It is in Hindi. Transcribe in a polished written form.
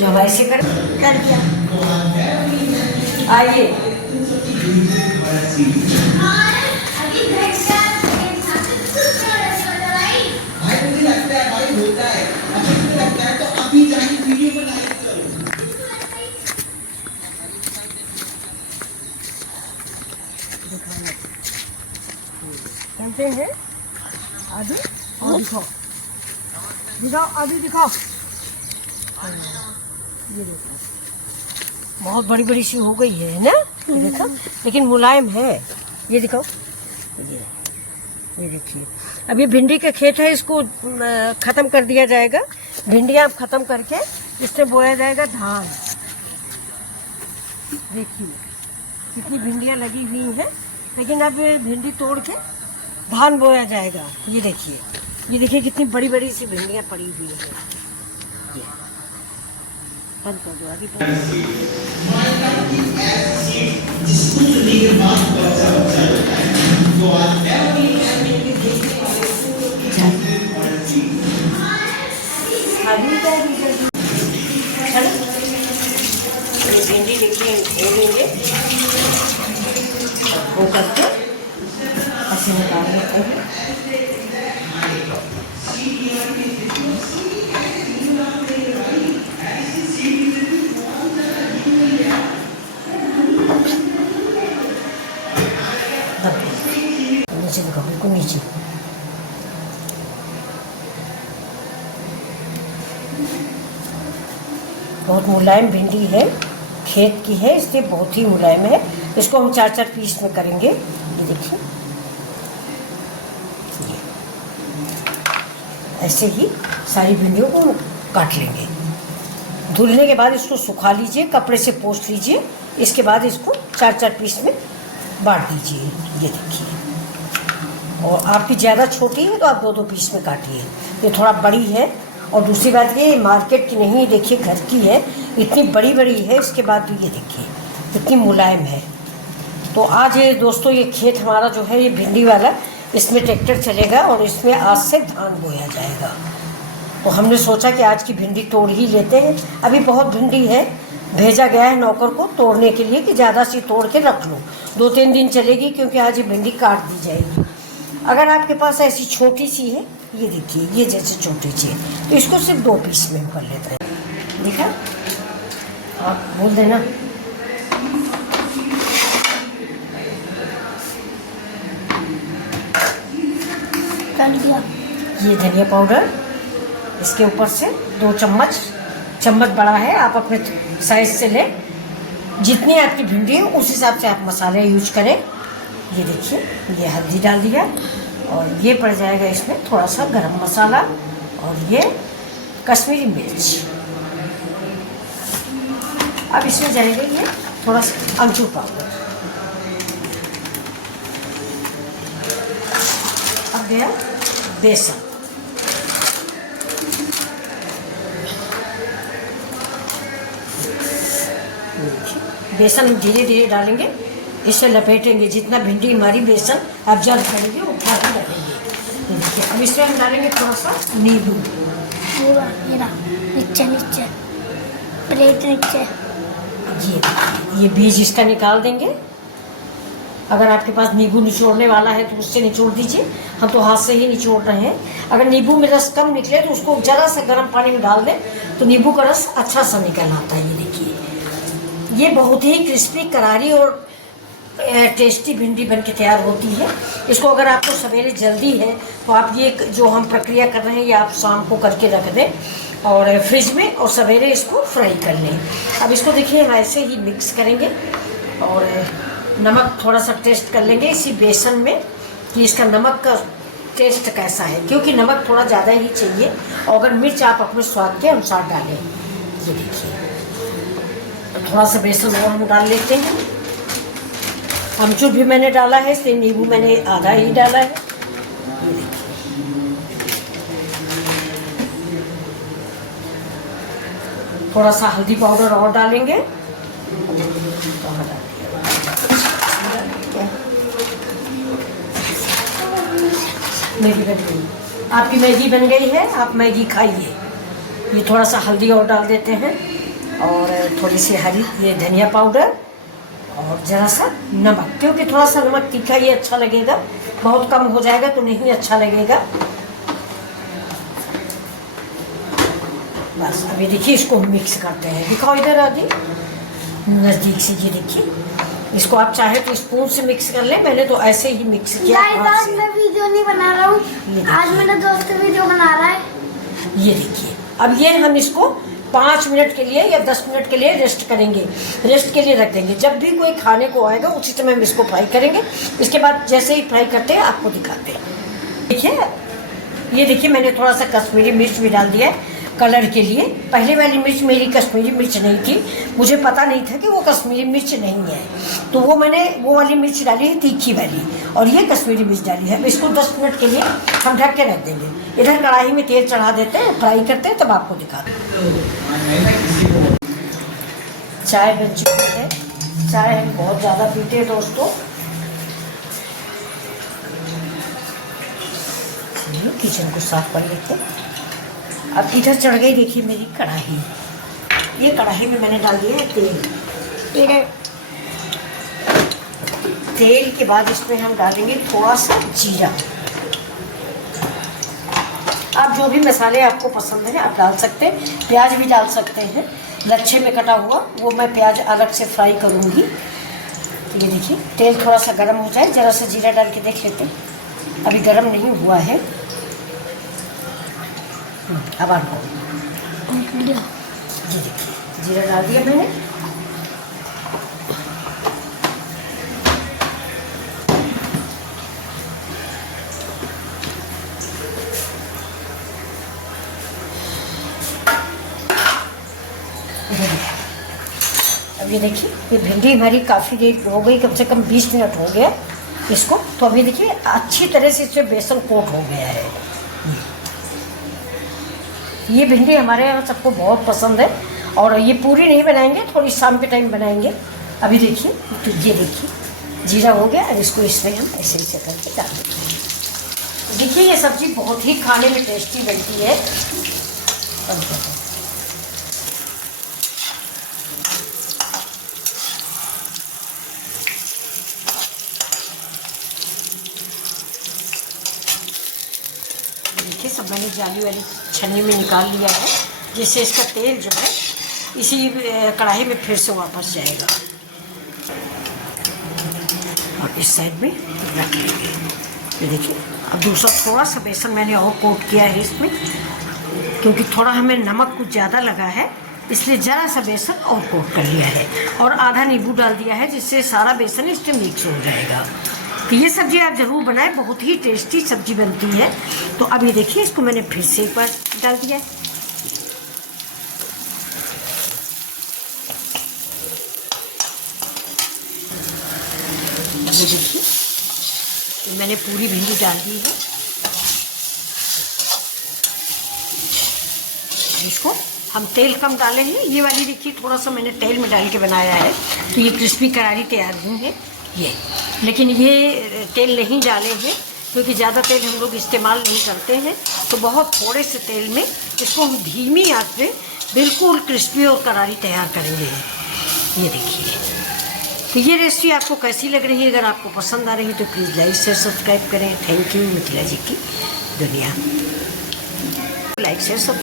जो हम ऐसे कर दिया। आइए भाई मुझे लगता है भाई होता है, अगर मुझे लगता है तो अभी जाके वीडियो बनाए चलते हैं आगे और दिखाओ दिखाओ आगे दिखाओ। ये देखो बहुत बड़ी बड़ी सी हो गई है ना, ये देखो लेकिन मुलायम है। ये दिखाओ ये देखिए। अब ये भिंडी का खेत है, इसको ख़त्म कर दिया जाएगा। भिंडियाँ अब ख़त्म करके इसमें बोया जाएगा धान। देखिए कितनी भिंडियाँ लगी हुई हैं, लेकिन अब ये भिंडी तोड़ के धान बोया जाएगा। ये देखिए कितनी बड़ी बड़ी सी भिंडियाँ पड़ी हुई हैं। ये बंद कर दो अभी भिंडी देखिए लेंगे वो करके ऐसे निकाल लेते हैं। नीचे दिखाओ बिल्कुल नीचे। बहुत मुलायम भिंडी है, खेत की है इसलिए बहुत ही मुलायम है। इसको हम 4-4 पीस में करेंगे। ये देखिए ऐसे ही सारी भिंडियों को काट लेंगे। धुलने के बाद इसको सुखा लीजिए, कपड़े से पोंछ लीजिए। इसके बाद इसको 4-4 पीस में बांट दीजिए। ये देखिए, और आपकी ज़्यादा छोटी है तो आप 2-2 पीस में काटिए। ये थोड़ा बड़ी है, और दूसरी बात ये मार्केट की नहीं, देखिए घर की है, इतनी बड़ी बड़ी है। इसके बाद भी ये देखिए कितनी मुलायम है। तो आज ये दोस्तों ये खेत हमारा जो है ये भिंडी वाला, इसमें ट्रैक्टर चलेगा और इसमें आज से धान बोया जाएगा। तो हमने सोचा कि आज की भिंडी तोड़ ही लेते हैं। अभी बहुत भिंडी है, भेजा गया है नौकर को तोड़ने के लिए कि ज़्यादा सी तोड़ के रख लो, 2-3 दिन चलेगी, क्योंकि आज ये भिंडी काट दी जाएगी। अगर आपके पास ऐसी छोटी सी है, ये देखिए ये जैसे छोटी सी है, तो इसको सिर्फ 2 पीस में कर लेते हैं। देखा, आप बोल देना। कर दिया। ये धनिया पाउडर इसके ऊपर से 2 चम्मच बड़ा है, आप अपने साइज से लें। जितनी आपकी भिंडी है उस हिसाब से आप मसाले यूज करें। ये देखिए ये हल्दी डाल दिया, और ये पड़ जाएगा इसमें थोड़ा सा गरम मसाला, और ये कश्मीरी मिर्च। अब इसमें जाएगा ये थोड़ा सा अमचूर पाउडर। अब गया बेसन। बेसन धीरे धीरे डालेंगे, इसे लपेटेंगे। जितना भिंडी हमारी बेसन ऑब्जर्व करेंगे वो खा के रखेंगे। देखिए अब इसमें हम डालेंगे थोड़ा सा नींबू। पूरा नीचे नीचे प्लेट नीचे। ये बीज इसका निकाल देंगे। अगर आपके पास नींबू निचोड़ने वाला है तो उससे निचोड़ दीजिए, हम तो हाथ से ही निचोड़ रहे हैं। अगर नींबू में रस कम निकले तो उसको ज़रा सा गर्म पानी में डाल दें तो नींबू का रस अच्छा सा निकल आता है। ये देखिए ये बहुत ही क्रिस्पी, करारी और टेस्टी भिंडी बन के तैयार होती है। इसको अगर आपको सवेरे जल्दी है तो आप ये जो हम प्रक्रिया कर रहे हैं ये आप शाम को करके रख दें और फ्रिज में, और सवेरे इसको फ्राई कर लें। अब इसको देखिए हम ऐसे ही मिक्स करेंगे, और नमक थोड़ा सा टेस्ट कर लेंगे इसी बेसन में कि इसका नमक का टेस्ट कैसा है, क्योंकि नमक थोड़ा ज़्यादा ही चाहिए, और अगर मिर्च आप अपने स्वाद के अनुसार डालें। ये देखिए थोड़ा सा बेसन और हम डाल लेते हैं। अमचूर भी मैंने डाला है, इसलिए नींबू मैंने आधा ही डाला है। ये देखिए थोड़ा सा हल्दी पाउडर और डालेंगे। मैगी बन गई, आपकी मैगी बन गई है, आप मैगी खाइए। ये थोड़ा सा हल्दी और डाल देते हैं। और थोड़ी सी हरी ये धनिया पाउडर और ज़रा सा नमक, क्योंकि थोड़ा सा नमक तीखा ये अच्छा लगेगा, बहुत कम हो जाएगा तो नहीं अच्छा लगेगा। बस अभी देखिए इसको हम मिक्स करते हैं। दिखाओ इधर आदि नज़दीक से, ये देखिए इसको आप चाहे तो स्पून से मिक्स कर लें, मैंने तो ऐसे ही मिक्स किया। आज मैं वीडियो नहीं बना रहा हूँ, आज मेरा दोस्त वीडियो बना रहा है। ये देखिए अब ये हम इसको 5 मिनट के लिए या 10 मिनट के लिए रेस्ट करेंगे, रेस्ट के लिए रख देंगे। जब भी कोई खाने को आएगा उसी समय हम इसको फ्राई करेंगे। इसके बाद जैसे ही फ्राई करते हैं आपको दिखाते हैं। देखिए ये देखिए मैंने थोड़ा सा कश्मीरी मिर्च भी डाल दिया है कलर के लिए। पहले वाली मिर्च मेरी कश्मीरी मिर्च नहीं थी, मुझे पता नहीं था कि वो कश्मीरी मिर्च नहीं है, तो वो मैंने वो वाली मिर्च डाली है तीखी वाली, और ये कश्मीरी मिर्च डाली है। इसको 10 मिनट के लिए हम ढक के रख देंगे। इधर कढ़ाई में तेल चढ़ा देते हैं, फ्राई करते हैं, तब आपको दिखाते हैं। चाय बन चुकी है, चाय हम बहुत ज़्यादा पीते हैं दोस्तों। किचन को साफ कर लेते हैं। अब इधर चढ़ गई देखिए मेरी कढ़ाई। ये कढ़ाई में मैंने डाल दिया है तेल। तेल के बाद इसमें हम डालेंगे थोड़ा सा जीरा। आप जो भी मसाले आपको पसंद है आप डाल सकते हैं, प्याज भी डाल सकते हैं लच्छे में कटा हुआ, वो मैं प्याज अलग से फ्राई करूँगी। तो ये देखिए तेल थोड़ा सा गर्म हो जाए, ज़रा सा जीरा डाल के देख लेते हैं। अभी गर्म नहीं हुआ है। अब आपको ये देखिए जीरा डाल दिया मैंने। अब ये देखिए ये भिंडी हमारी काफ़ी देर हो गई, कम से कम 20 मिनट हो गया इसको। तो अभी देखिए अच्छी तरह से इसमें बेसन कोट हो गया है। ये भिंडी हमारे यहाँ सबको बहुत पसंद है, और ये पूरी नहीं बनाएंगे, थोड़ी शाम के टाइम बनाएंगे। अभी देखिए तो ये देखिए जीरा हो गया, और इसको इसमें हम ऐसे ही करके डाल देते हैं। देखिए ये सब्ज़ी बहुत ही खाने में टेस्टी बनती है। देखिए सब मैंने जाली वाली छन्नी में निकाल लिया है, जिससे इसका तेल जो है इसी कढ़ाई में फिर से वापस जाएगा। और इस साइड में रख लेंगे। ये देखिए अब दूसरा थोड़ा सा बेसन मैंने और कोट किया है इसमें, क्योंकि थोड़ा हमें नमक कुछ ज़्यादा लगा है, इसलिए ज़रा सा बेसन और कोट कर लिया है, और आधा नींबू डाल दिया है, जिससे सारा बेसन इसमें मिक्स हो जाएगा। तो ये सब्ज़ी आप ज़रूर बनाएं, बहुत ही टेस्टी सब्ज़ी बनती है। तो अब ये देखिए इसको मैंने फिर से एक बार डाल दिया है। ये देखिए तो मैंने पूरी भिंडी डाल दी है। इसको हम तेल कम डाले हैं। ये वाली देखिए थोड़ा सा मैंने तेल में डाल के बनाया है, तो ये क्रिस्पी करारी तैयार हुई है ये। लेकिन ये तेल नहीं डाले हैं, क्योंकि ज़्यादा तेल हम लोग इस्तेमाल नहीं करते हैं, तो बहुत थोड़े से तेल में इसको हम धीमी आंच पे बिल्कुल क्रिस्पी और करारी तैयार करेंगे। ये देखिए तो ये रेसिपी आपको कैसी लग रही है? अगर आपको पसंद आ रही है तो प्लीज़ लाइक शेयर सब्सक्राइब करें। थैंक यू मिथिला जी की दुनिया। लाइक शेयर सब